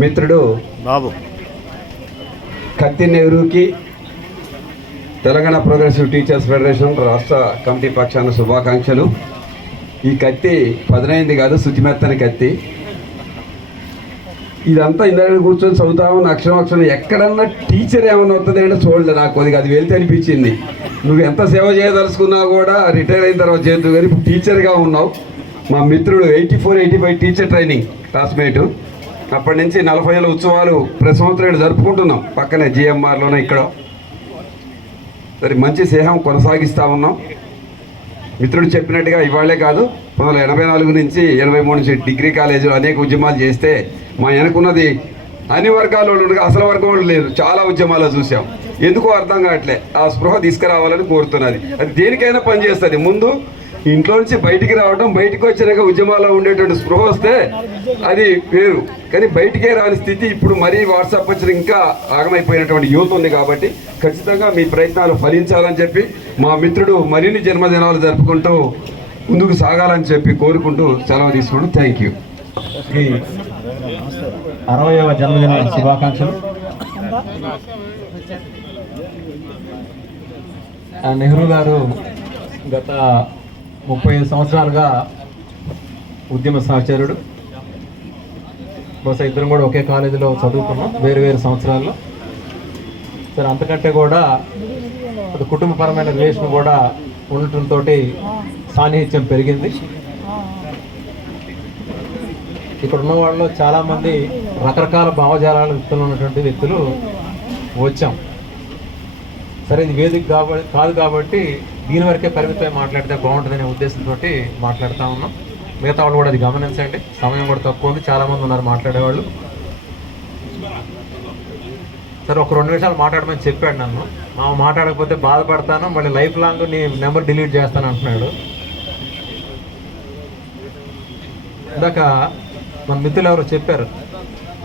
మిత్రుడు బాబు. కత్తి నెహ్రూకి Telangana progressive teachers federation రాష్ట్ర కమిటీ పక్షాన శుభాకాంక్షలు. ఈ కత్తి పదునైంది కాదు శుచిమెత్తని కత్తి. ఇదంతా ఇందాక కూర్చొని చదువుతామని అక్షరం అక్షరం ఎక్కడన్నా టీచర్ ఏమైనా వస్తుంది అంటే చూడలే నాకు కొద్దిగా అది వెళ్తే అనిపించింది. నువ్వు ఎంత సేవ చేయదలుచుకున్నా కూడా రిటైర్ అయిన తర్వాత చేద్దు కానీ ఇప్పుడు టీచర్గా ఉన్నావు. మా మిత్రుడు eighty four eighty five teacher training classmate అప్పటి నుంచి నలభై ఏళ్ళ ఉత్సవాలు ప్రతి సంవత్సరం జరుపుకుంటున్నాం. పక్కనే జిఎంఆర్లోనే ఇక్కడ. సరే మంచి స్నేహం కొనసాగిస్తూ ఉన్నాం. మిత్రుడు చెప్పినట్టుగా ఇవాళే కాదు పంతొమ్మిది వందల ఎనభై నాలుగు నుంచి ఎనభై మూడు నుంచి డిగ్రీ కాలేజీలో అనేక ఉద్యమాలు చేస్తే మా వెనకున్నది అన్ని వర్గాల వాళ్ళు ఉండగా అసలు వర్గం వాళ్ళు లేరు. చాలా ఉద్యమాలు చూసాం. ఎందుకో అర్థం కావట్లే. ఆ స్పృహ తీసుకురావాలని కోరుతున్నది. అది దేనికైనా పనిచేస్తుంది. ముందు ఇంట్లో నుంచి బయటికి రావడం బయటికి వచ్చినాక ఉద్యమాల్లో ఉండేటువంటి స్పృహ వస్తే అది వేరు. కానీ బయటికే రాని స్థితి ఇప్పుడు మరీ వాట్సాప్ వచ్చిన ఇంకా ఆగమైపోయినటువంటి యూత్ ఉంది కాబట్టి ఖచ్చితంగా మీ ప్రయత్నాలు ఫలించాలని చెప్పి మా మిత్రుడు మరిన్ని జన్మదినాలు జరుపుకుంటూ ముందుకు సాగాలని చెప్పి కోరుకుంటూ సెలవు తీసుకోండి థ్యాంక్ యూ అరవయవ జన్మదిన శుభాకాంక్షలు. ఆ నెహ్రూ గారు గత ముప్పై ఐదు సంవత్సరాలుగా ఉద్యమ సహచరుడు. బహుశా ఇద్దరం కూడా ఒకే కాలేజీలో చదువుకున్నాం వేరు వేరు సంవత్సరాల్లో. సరే అంతకంటే కూడా అది కుటుంబపరమైన రిలేషన్ కూడా ఉండటంతో సాన్నిహిత్యం పెరిగింది. ఇక్కడ ఉన్న వాళ్ళు చాలామంది రకరకాల భావజాలాల వ్యక్తులు ఉన్నటువంటి వ్యక్తులు వచ్చాం. సరే ఇది వేదిక కాబట్టి కాదు కాబట్టి దీని వరకే పరిమితమై మాట్లాడితే బాగుంటుందనే ఉద్దేశంతో మాట్లాడుతూ ఉన్నాం. మిగతా వాళ్ళు కూడా అది గమనించండి. సమయం కూడా తక్కువ ఉంది. చాలామంది ఉన్నారు మాట్లాడేవాళ్ళు. సరే ఒక రెండు నిమిషాలు మాట్లాడమని చెప్పాడు నన్ను. మా మాట్లాడకపోతే బాధపడతాను. మళ్ళీ లైఫ్ లాంగ్ నీ నెంబర్ డిలీట్ చేస్తాను అంటున్నాడు. ఇందాక మన మిత్రులు ఎవరో చెప్పారు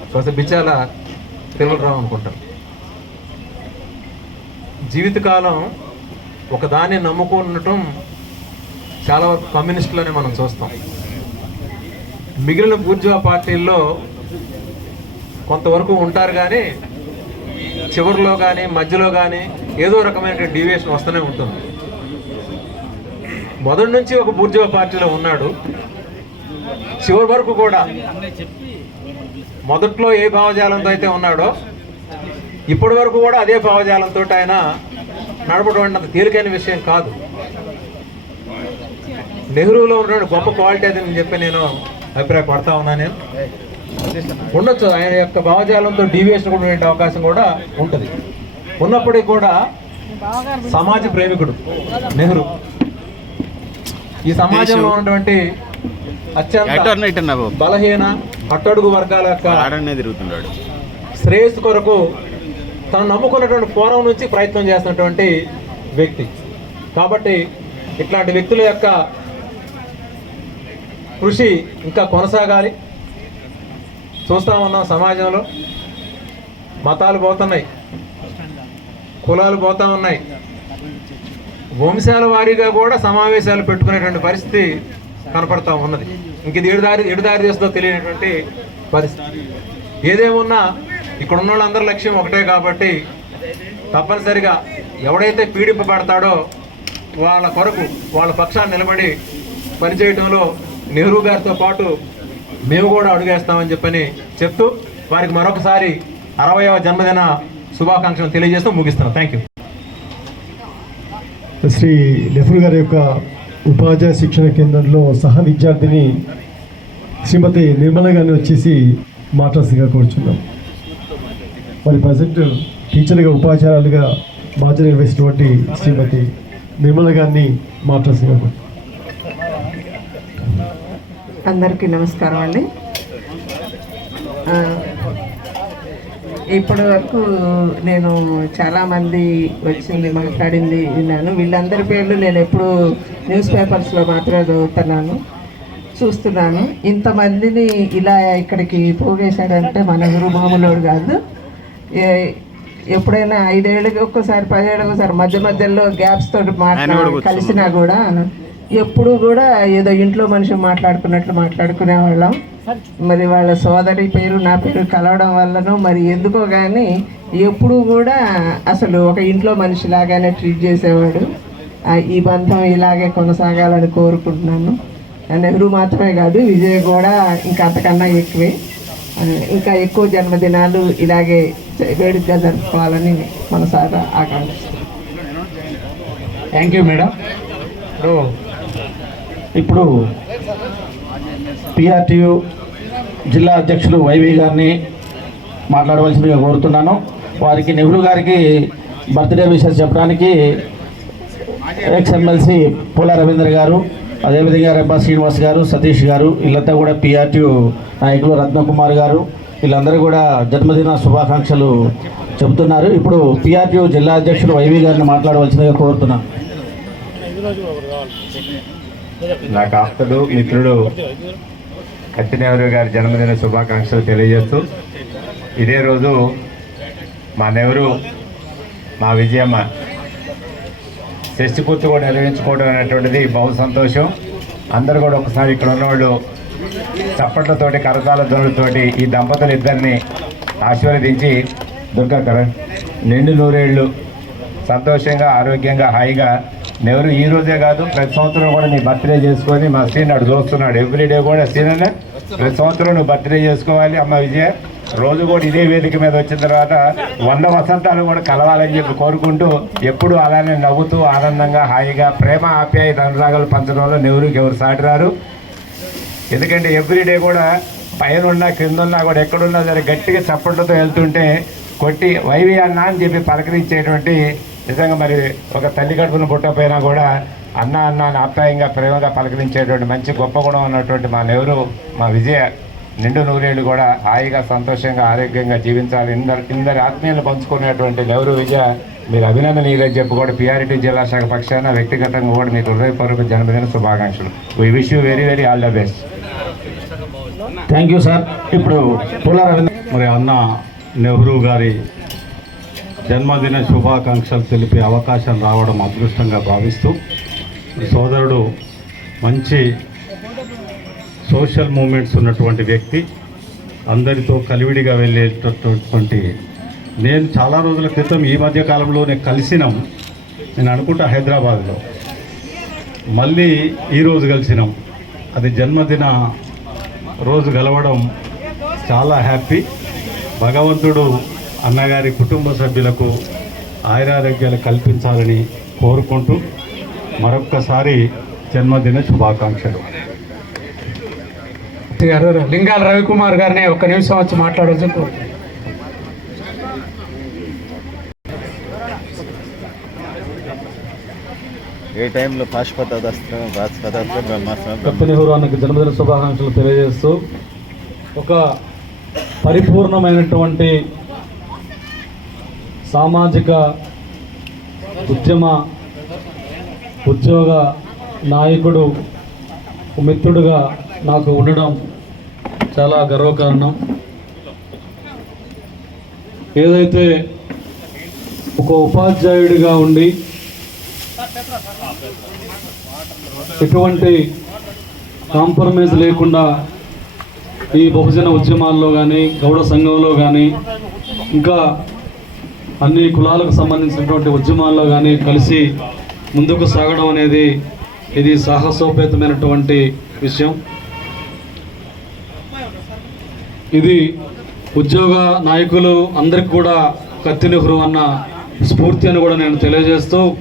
ప్రొఫెసర్ బిచాల రావు అనుకుంటారు. జీవితకాలం ఒకదాన్ని నమ్ముకుండటం ఉండటం చాలా వరకు కమ్యూనిస్టులనే మనం చూస్తాం. మిగిలిన బూర్జువా పార్టీల్లో కొంతవరకు ఉంటారు కానీ చివరిలో కానీ మధ్యలో కానీ ఏదో రకమైన డీవియేషన్ వస్తూనే ఉంటుంది. మొదటి నుంచి ఒక బూర్జువా పార్టీలో ఉన్నాడు. చివరి వరకు కూడా. మొదట్లో ఏ భావజాలంతో అయితే ఉన్నాడో ఇప్పటి వరకు కూడా అదే భావజాలంతో ఆయన నడపడం అంటే అంత తేలికైన విషయం కాదు. నెహ్రూలో ఉన్న గొప్ప క్వాలిటీ అది అని చెప్పి నేను అభిప్రాయపడతా ఉన్నా నేను. ఉండొచ్చు ఆయన యొక్క భావజాలంతో డీవియేషన్ కూడా ఉండే అవకాశం కూడా ఉంటుంది. ఉన్నప్పటికీ కూడా సమాజ ప్రేమికుడు నెహ్రూ. ఈ సమాజంలో ఉన్నటువంటి అత్యంత బలహీన అట్టడుగు వర్గాల యొక్క శ్రేయస్సు కొరకు తను నమ్ముకున్నటువంటి పూర్వం నుంచి ప్రయత్నం చేస్తున్నటువంటి వ్యక్తి. కాబట్టి ఇట్లాంటి వ్యక్తుల యొక్క కృషి ఇంకా కొనసాగాలి. చూస్తూ ఉన్నాం సమాజంలో. మతాలు పోతున్నాయి. కులాలు పోతా ఉన్నాయి. వంశాల వారీగా కూడా సమావేశాలు పెట్టుకునేటువంటి పరిస్థితి కనపడతా ఉన్నది. ఇంక ఇది ఎడుదారి ఎడుదారి చేస్తుందో తెలియనటువంటి పరిస్థితి. ఏదేమున్నా ఇక్కడ ఉన్న వాళ్ళందరి లక్ష్యం ఒకటే కాబట్టి తప్పనిసరిగా ఎవడైతే పీడింపబడతాడో వాళ్ళ కొరకు వాళ్ళ పక్షాన్ని నిలబడి పనిచేయడంలో నెహ్రూ గారితో పాటు మేము కూడా అడుగేస్తామని చెప్పని చెప్తూ వారికి మరొకసారి అరవయవ జన్మదిన శుభాకాంక్షలు తెలియజేస్తూ ముగిస్తున్నాం. థ్యాంక్ యూ శ్రీ నెహ్రూ గారి యొక్క ఉపాధ్యాయ శిక్షణ కేంద్రంలో సహ విద్యార్థిని శ్రీమతి నిర్మల గారిని వచ్చేసి మాట్లాడుగా కోరుచున్నాం. మరి ప్రజెంట్ టీచర్గా ఉపాచారాలుగా బాధ్యత నిర్వహిస్తున్నటువంటి శ్రీమతి నిర్మల గారిని మాట్లాడుగా అందరికీ నమస్కారం అండి. ఇప్పటి వరకు నేను చాలామంది వచ్చింది మాట్లాడింది విన్నాను. వీళ్ళందరి పేర్లు నేను ఎప్పుడు న్యూస్ పేపర్స్లో మాత్రమే చదువుతున్నాను. చూస్తున్నాను. ఇంతమందిని ఇలా ఇక్కడికి పోగేశాడంటే మన గురు మామూలుడు కాదు ఎప్పుడైనా ఐదేళ్ళకి ఒక్కసారి పదేళ్ళకి ఒకసారి మధ్య మధ్యలో గ్యాప్స్ తోటి మాట్లా కలిసినా కూడా ఎప్పుడు కూడా ఏదో ఇంట్లో మనిషి మాట్లాడుకున్నట్లు మాట్లాడుకునే వాళ్ళం మరి వాళ్ళ సోదరి పేరు నా పేరు కలవడం వల్లనో మరి ఎందుకో కానీ ఎప్పుడు కూడా అసలు ఒక ఇంట్లో మనిషిలాగానే ట్రీట్ చేసేవాడు. ఈ బంధం ఇలాగే కొనసాగాలని కోరుకుంటున్నాను. నెహ్రూ మాత్రమే కాదు విజయ్ కూడా ఇంకా అంతకన్నా ఎక్కువే. ఇంకా ఎక్కువ జన్మదినాలు ఇలాగే వేడుకగా జరుపుకోవాలని మనసారా ఆకాంక్షిస్తున్నాను థ్యాంక్ యూ మేడం ఇప్పుడు ఇప్పుడు పిఆర్టీయు జిల్లా అధ్యక్షులు వైవి గారిని మాట్లాడవలసిందిగా కోరుతున్నాను. వారికి నెహ్రూ గారికి బర్త్డే విషయాలు చెప్పడానికి ఎక్స్ ఎమ్మెల్సీ పూల రవీంద్ర గారు అదేవిధంగా రెబ్బా శ్రీనివాస్ గారు సతీష్ గారు వీళ్ళంతా కూడా పిఆర్టీయు నాయకులు రత్నకుమార్ గారు వీళ్ళందరూ కూడా జన్మదిన శుభాకాంక్షలు చెబుతున్నారు. ఇప్పుడు పిఆర్టీయు జిల్లా అధ్యక్షుడు వైవి గారిని మాట్లాడవలసిందిగా కోరుతున్నాను నాకు ఆప్తుడు మిత్రుడు కత్తినెహ్రూ గారి జన్మదిన శుభాకాంక్షలు తెలియజేస్తూ ఇదే రోజు మా నెవరు మా విజయమ్మ షష్టి పూర్తి కూడా నిర్వహించుకోవడం అనేటువంటిది బహు సంతోషం. అందరూ కూడా ఒకసారి ఇక్కడ ఉన్నవాళ్ళు చప్పట్లతోటి కరతాల ధ్వనులతోటి ఈ దంపతులు ఇద్దరిని ఆశీర్వదించి దుర్గాకరణ్ నిండు నూరేళ్ళు సంతోషంగా ఆరోగ్యంగా హాయిగా నెవరు ఈ రోజే కాదు ప్రతి సంవత్సరం కూడా నీ బర్త్డే చేసుకొని మా సీన్ అడు చూస్తున్నాడు. ఎవ్రీడే కూడా సీన్ అనే ప్రతి సంవత్సరం నువ్వు బర్త్డే చేసుకోవాలి అమ్మ విజయ. రోజు కూడా ఇదే వేదిక మీద వచ్చిన తర్వాత వంద వసంతాలు కూడా కలవాలని చెప్పి కోరుకుంటూ ఎప్పుడు అలానే నవ్వుతూ ఆనందంగా హాయిగా ప్రేమ ఆప్యాయత అనురాగాలు పంచడంలో నెవరికి ఎవరు సాటిరారు ఎందుకంటే ఎవ్రీడే కూడా పైన ఉన్నా కింద ఉన్నా కూడా ఎక్కడున్నా సరే గట్టిగా చప్పట్లతో వెళ్తుంటే కొట్టి వైవి అన్న అని చెప్పి పలకరించేటువంటి నిజంగా మరి ఒక తల్లి కడుపున పుట్టకపోయినా కూడా అన్న అన్న అని ఆప్యాయంగా ప్రేమగా పలకరించేటువంటి మంచి గొప్ప గుణం ఉన్నటువంటి మా నెవరు మా విజయ. నిండు నూరేళ్ళు కూడా హాయిగా సంతోషంగా ఆరోగ్యంగా జీవించాలి. ఇందరు ఇందరి ఆత్మీయులు పంచుకునేటువంటి నెవరు విజయ మీరు అభినందనీయులని చెప్పి కూడా పిఆర్టీ జిల్లా శాఖ పక్షాన వ్యక్తిగతంగా కూడా మీకు హృదయపూర్వక జన్మదిన శుభాకాంక్షలు. We wish you very very all the best thank you sir ఇప్పుడు మరి అన్న నెహ్రూ గారి జన్మదిన శుభాకాంక్షలు తెలిపే అవకాశం రావడం అదృష్టంగా భావిస్తూ సోదరుడు మంచి సోషల్ మూమెంట్స్ ఉన్నటువంటి వ్యక్తి అందరితో కలివిడిగా వెళ్ళేటటువంటి నేను చాలా రోజుల క్రితం ఈ మధ్య కాలంలోనే కలిసినాం. నేను అనుకుంటా హైదరాబాద్లో. మళ్ళీ ఈరోజు కలిసినాం. అది జన్మదిన రోజు కలవడం చాలా హ్యాపీ. భగవంతుడు అన్నగారి కుటుంబ సభ్యులకు ఆయురారోగ్యాలు కల్పించాలని కోరుకుంటూ మరొక్కసారి జన్మదిన శుభాకాంక్షలు. గారు లింగాల రవికుమార్ గారిని ఒక నిమిషం వచ్చి మాట్లాడవచ్చు ఏ టైంలో బ్రహ్మాస్త్రం అన్నకి జన్మదిన శుభాకాంక్షలు తెలియజేస్తూ ఒక పరిపూర్ణమైనటువంటి సామాజిక ఉద్యమ ఉద్యోగ నాయకుడు మిత్రుడుగా నాకు ఉండడం చాలా గర్వకారణం. ఏదైతే ఒక ఉపాధ్యాయుడిగా ఉండి ఎటువంటి కాంప్రమైజ్ లేకుండా ఈ బహుజన ఉద్యమాల్లో కానీ గౌడ సంఘంలో కానీ ఇంకా అన్ని కులాలకు సంబంధించినటువంటి ఉద్యమాల్లో కానీ కలిసి ముందుకు సాగడం అనేది ఇది సాహసోపేతమైనటువంటి విషయం. ఇది ఉద్యోగ నాయకులు అందరికి కూడా కత్తి నెహ్రూ అన్న స్ఫూర్తి అని కూడా నేను తెలియజేస్తూ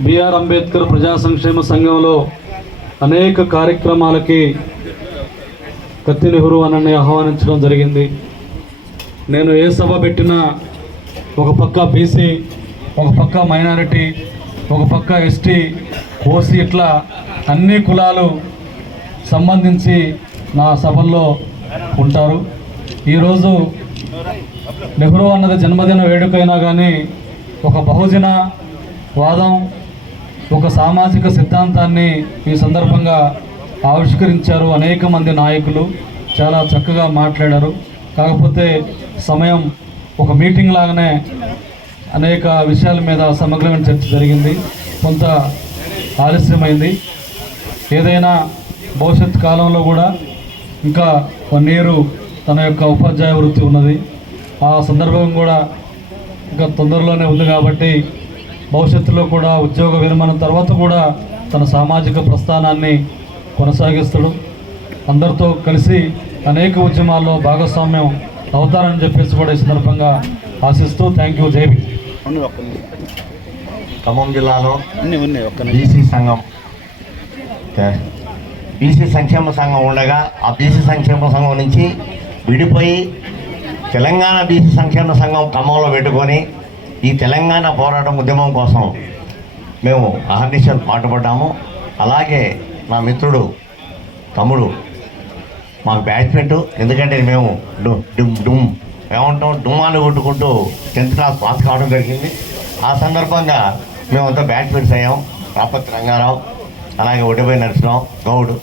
బిఆర్ అంబేద్కర్ ప్రజా సంక్షేమ సంఘంలో అనేక కార్యక్రమాలకి కత్తి నెహ్రూ అన్నని ఆహ్వానించడం జరిగింది. నేను ఏ సభ పెట్టినా ఒక పక్క బీసీ ఒక పక్క మైనారిటీ ఒక పక్క ఎస్టీ ఓసీ ఇట్లా అన్ని కులాలు సంబంధించి నా సభల్లో ఉంటారు. ఈరోజు నెహ్రూ అన్నది జన్మదిన వేడుకైనా కానీ ఒక బహుజన వాదం ఒక సామాజిక సిద్ధాంతాన్ని ఈ సందర్భంగా ఆవిష్కరించారు అనేక మంది నాయకులు. చాలా చక్కగా మాట్లాడారు. కాకపోతే సమయం ఒక మీటింగ్ లాగానే అనేక విషయాల మీద సమగ్రమైన చర్చ జరిగింది. కొంత ఆలస్యమైంది. ఏదైనా భవిష్యత్ కాలంలో కూడా ఇంకా వన్ ఇయర్ తన యొక్క ఉపాధ్యాయ వృత్తి ఉన్నది. ఆ సందర్భం కూడా ఇంకా తొందరలోనే ఉంది కాబట్టి భవిష్యత్తులో కూడా ఉద్యోగ విరమణ తర్వాత కూడా తన సామాజిక ప్రస్థానాన్ని కొనసాగిస్తాడు. అందరితో కలిసి అనేక ఉద్యమాల్లో భాగస్వామ్యం అవుతారని చెప్పేసి కూడా ఈ సందర్భంగా ఆశిస్తూ థ్యాంక్ యూ జేబీ ఖమ్మం జిల్లాలో. బీసీ సంఘం. బీసీ సంక్షేమ సంఘం ఉండగా ఆ బీసీ సంక్షేమ సంఘం నుంచి విడిపోయి తెలంగాణ బీసీ సంక్షేమ సంఘం ఖమ్మంలో పెట్టుకొని ఈ తెలంగాణ పోరాటం ఉద్యమం కోసం మేము అహర్నిశలు పాటుపడ్డాము. అలాగే నా మిత్రుడు తమ్ముడు మాకు బ్యాచ్మెంట్ ఎందుకంటే మేము డు డుమ్ డుమ్ ఏమంటాం డుమ్మాలు కొట్టుకుంటూ టెన్త్ క్లాస్ పాస్ కావడం జరిగింది. ఆ సందర్భంగా మేమంతా బ్యాచ్మెంట్స్ అయ్యాం. రాపతి రంగారావు అలాగే ఒడిపోయి నరసింహరావు గౌడ్.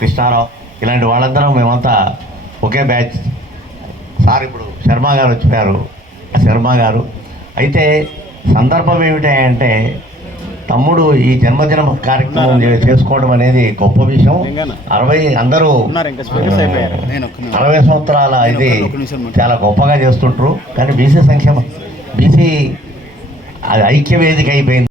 కృష్ణారావు ఇలాంటి వాళ్ళందరం మేమంతా ఒకే బ్యాచ్. సార్ ఇప్పుడు శర్మ గారు వచ్చిపోయారు. ఆ శర్మ గారు. అయితే సందర్భం ఏమిటి అంటే తమ్ముడు ఈ జన్మదిన కార్యక్రమం చేసుకోవడం అనేది గొప్ప విషయం. అరవై అందరూ. అరవై సంవత్సరాల ఇది. చాలా గొప్పగా చేస్తుంటారు. కానీ బీసీ సంక్షేమ బీసీ అది ఐక్య వేదిక అయిపోయింది.